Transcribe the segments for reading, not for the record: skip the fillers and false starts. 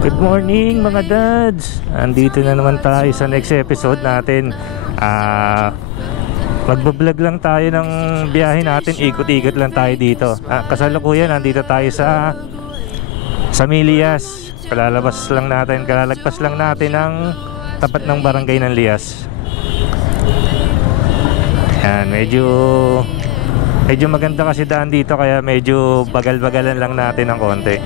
Good morning mga dads. Andito na naman tayo sa next episode natin. Magbablog lang tayo ng biyahe natin. Ikot-ikot lang tayo dito. Kasalukuyan nandito tayo sa Milias. Kalalabas lang natin, kalalagpas lang natin ang tapat ng barangay ng Lias. Yan, medyo maganda kasi daan dito, kaya medyo bagal-bagalan lang natin ng konti.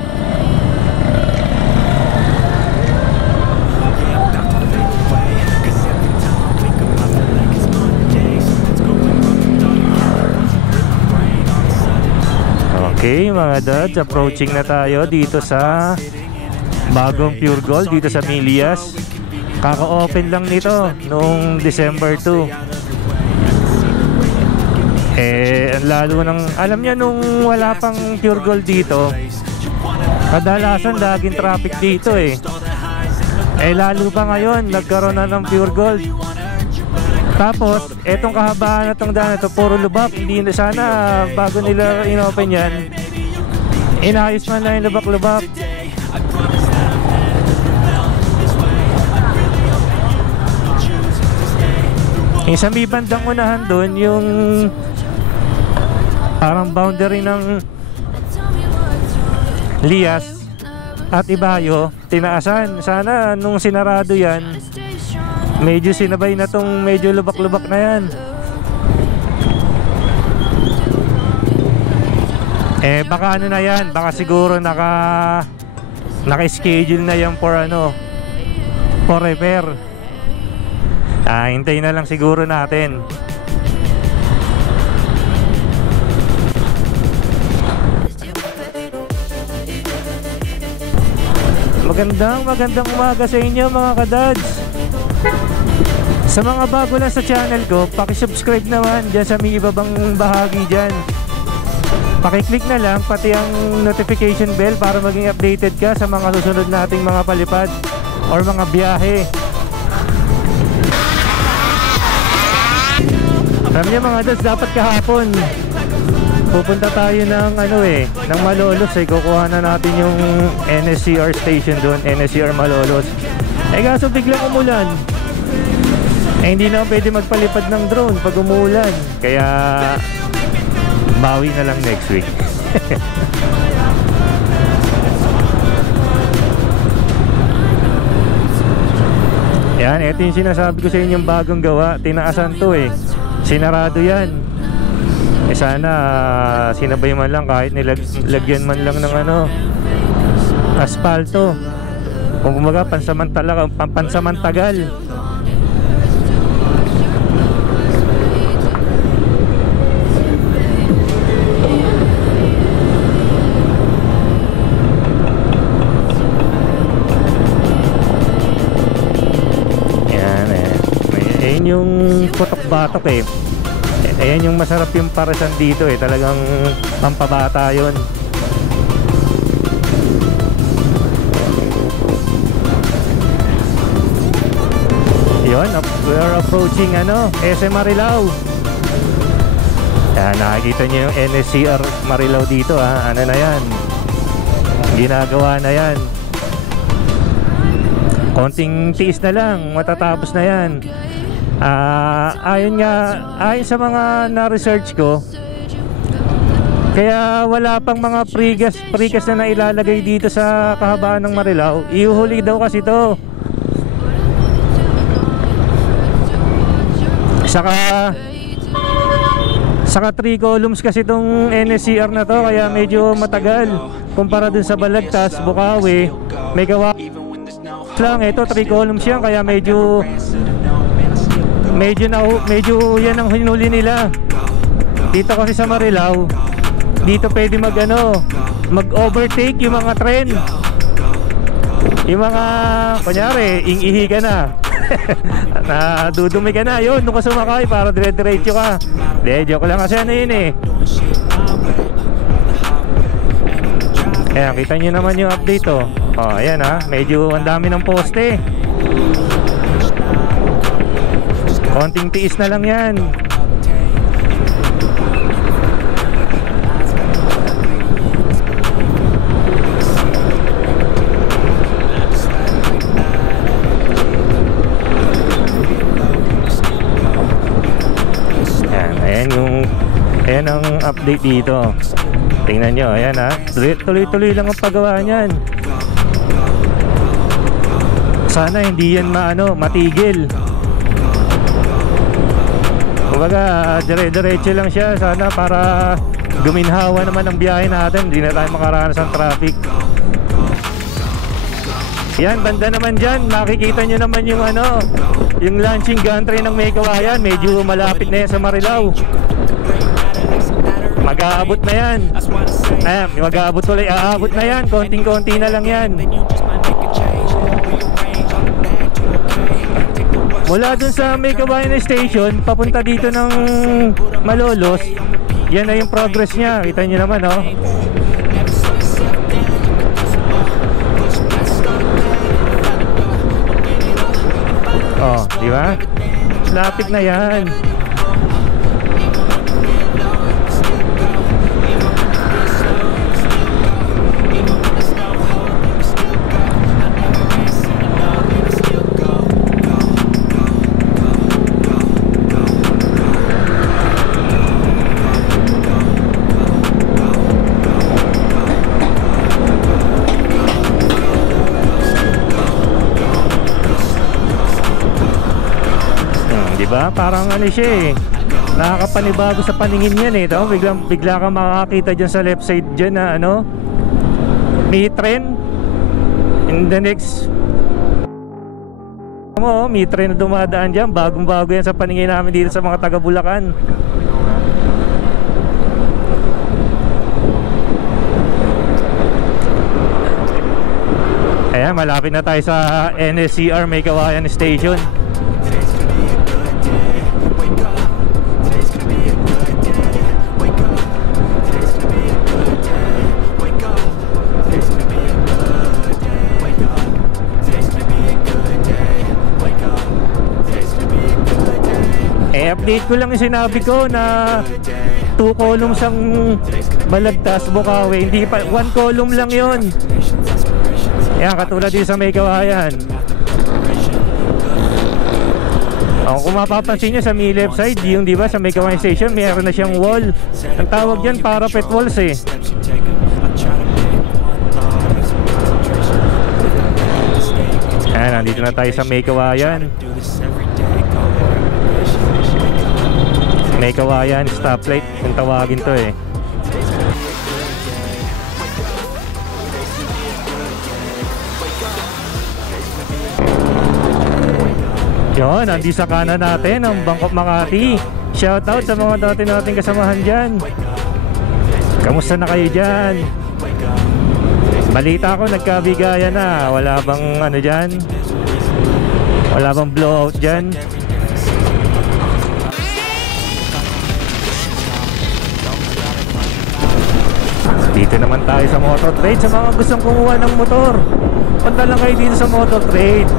Okay mga dads, approaching na tayo dito sa bagong Pure Gold dito sa Milias. Kaka-open lang nito noong December 2. Lalo nang, alam niya, nung wala pang Pure Gold dito, kadalasan laging traffic dito lalo pa ngayon nagkaroon na ng Pure Gold. Tapos etong kahabaan na tong daan na to, puro lubak. Hindi na, sana bago nila inopen yan, inayos man na yung lubak-lubak. Yung sa may bandang unahan doon, yung parang boundary ng Lias at Ibayo, tinaasan. Sana nung sinarado yan, medyo sinabay na tong medyo lubak-lubak na yan. Baka ano na yan, baka siguro naka-schedule na yan for repair. Hintayin na lang siguro natin. Magandang umaga sa inyo mga kadads. Sa mga bago lang sa channel ko, paki-subscribe naman dyan sa may ibabang bahagi dyan. Paki-click na lang pati ang notification bell para maging updated ka sa mga susunod nating mga palipad or mga biyahe. Alam niyo mga dads, dapat kahapon pupunta tayo ng ng Malolos. Kukuha na natin yung NSCR station doon, NSCR Malolos. Kaso biglang umulan. Hindi na pwede magpalipad ng drone pag umuulan. Kaya bawi na lang next week. Yan, ito yung sinasabi ko sa inyong bagong gawa. Tinaasan to sinarado yan. Sana sinabay man lang, kahit nilagyan man lang ng asfalto. Kung kumaga pansamantagal. Ayan yung putok-batok ayan yung masarap yung parasan dito talagang pampabata yun. Yun, we're approaching SM Marilao. Yan, nakikita nyo yung NSCR Marilao dito ano na yan, ginagawa na yan. Konting tiis na lang, matatapos na yan. Ayon sa mga na-research ko, kaya wala pang mga precast na nailalagay dito sa kahabaan ng Marilao. Iuhuli daw kasi to. Saka 3 columns kasi itong NSCR na to, kaya medyo matagal kumpara dun sa Balagtas, Bukawi. May gawa lang, ito 3 columns yan, kaya medyo yan ang hinuli nila. Dito kasi sa Marilao, dito pwede mag-overtake yung mga tren. Yung mga, kunyari, ing-ihi ka na nadudumi ka na, yun, nung ka sumakay para dire-diretso ka. Joke lang kasi yun Ayan, kita nyo naman yung update ayan medyo ang dami ng poste. Konting tiis na lang yan. update dito. Tingnan nyo, ayan ha. Tuloy-tuloy lang ang paggawa niyan. Sana hindi yan matigil. Kumbaga, dire-diretso lang siya. Sana para guminhawa naman ang biyahe natin. Hindi na tayo makaranas ng traffic. Yan, banda naman dyan. Makikita nyo naman yung yung launching gantry ng Megawayan. Medyo malapit na yan sa Marilao. Mag-aabot na yan. Ayan, mag-aabot tuloy. Aabot na yan. Konting-konti na lang yan. Mula dun sa Megawayan Station papunta dito ng Malolos, yan na yung progress niya. Kita nyo naman di ba? Lapit na yan. Diba? Parang siya nakakapanibago sa paningin yan bigla ka makakita dyan sa left side dyan na may trend in the next may trend na dumadaan dyan. Bagong bago yan sa paningin namin dito sa mga taga Bulacan. Ayan, malapit na tayo sa NSCR Megawayan Station. Update ko lang yung sinabi ko na 2 columns ang Balagtas Bukawi. Hindi pa, 1 column lang yun. Ayan, katulad din sa Megawayan. Kung mapapansin nyo sa may left side, yung diba sa Megawayan Station, mayroon na siyang wall. Ang tawag yan parapet walls Ayan, nandito na tayo sa Megawayan. Megawayan stoplight kung tawagin to Yun, nandi sa kanan natin ang Bangkok Makati. Shoutout sa mga dati nating kasamahan dyan. Kamusta na kayo dyan? Balita ko nagkabigayan na. Wala bang dyan? Wala bang blowout dyan? Dito naman tayo sa Motor Trade. Sa mga gustong kumuha ng motor, punta lang kayo dito sa Motor Trade.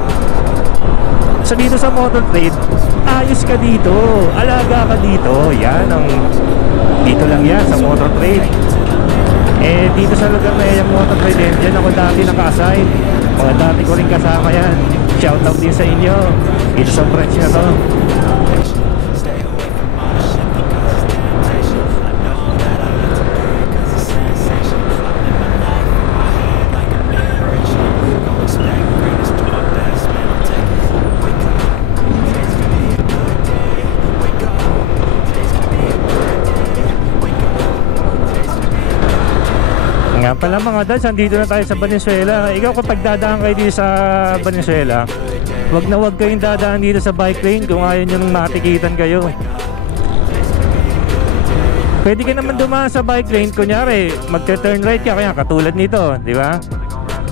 So dito sa Motor Trade, ayos ka dito, alaga ka dito. Yan ang dito lang yan sa Motor Trade. Dito sa lugar na yung Motor Trade, dyan ako dati naka-assign. Mga dati ko rin kasama yan. Shoutout din sa inyo dito sa branch na to. Nga pala mga dads, andito na tayo sa Valenzuela. Ikaw kapag dadaan kayo dito sa Valenzuela, wag na wag kayong dadaan dito sa bike lane kung ayaw nyo matikitan kayo. Pwede ka naman dumaan sa bike lane, kunyari magte-turn right ka, kaya katulad nito, di ba?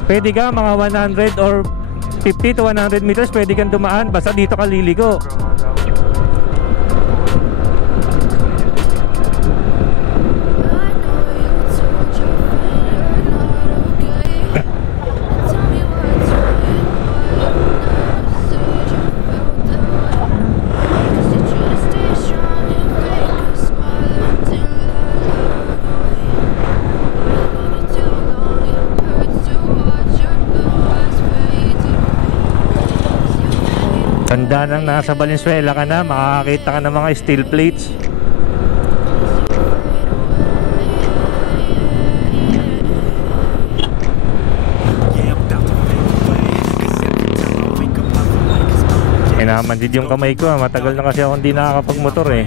Pwede ka mga 100 or 50 to 100 meters, pwede kang dumaan, basta dito ka liligo. Tanda nang nasa Valenzuela ka na, makakakita ka ng mga steel plates. Nagmamandid yung kamay ko. Matagal na kasi ako hindi nakakapagmotor eh.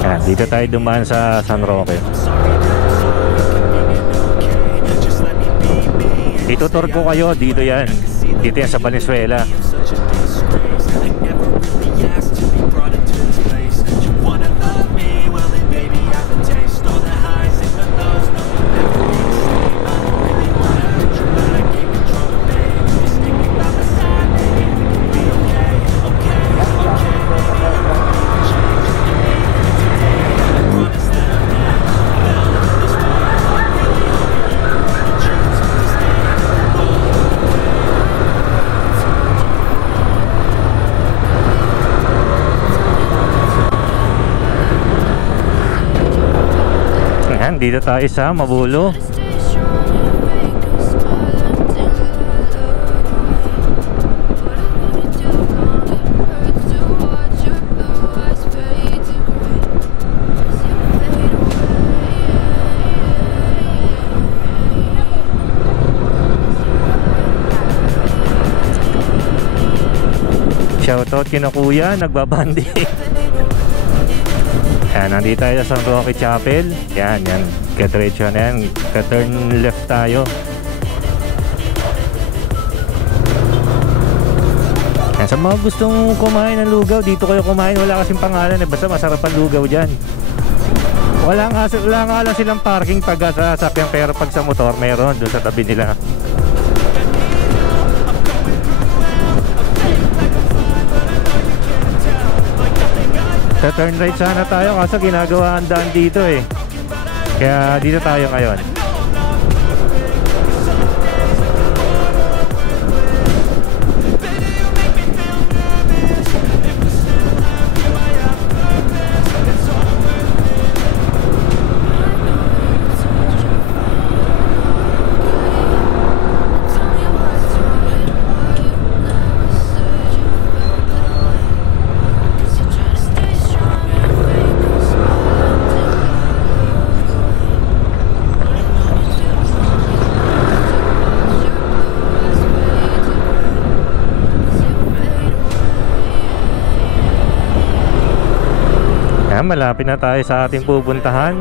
Yan, dito tayo dumaan sa San Roque. Itutur ko kayo, dito yan. Dito yan sa Valenzuela. Dito tayo sa Mabulo. Shoutout kina kuya, nagbabandi. Yan, nandito tayo sa San Roque Chapel. Yan, yan. Kadiretso na yan. Ka-turn left tayo. Yan, sa mga gustong kumain ng lugaw, dito kayo kumain. Wala kasing pangalan eh. Basta masarap ang lugaw dyan. Wala nga lang silang parking pag sa sasakyan. Pero pag sa motor, meron doon sa tabi nila. Sa turn right sana tayo kaso ginagawa ang daan dito eh. Kaya dito tayo ngayon. Malapit na tayo sa ating pupuntahan.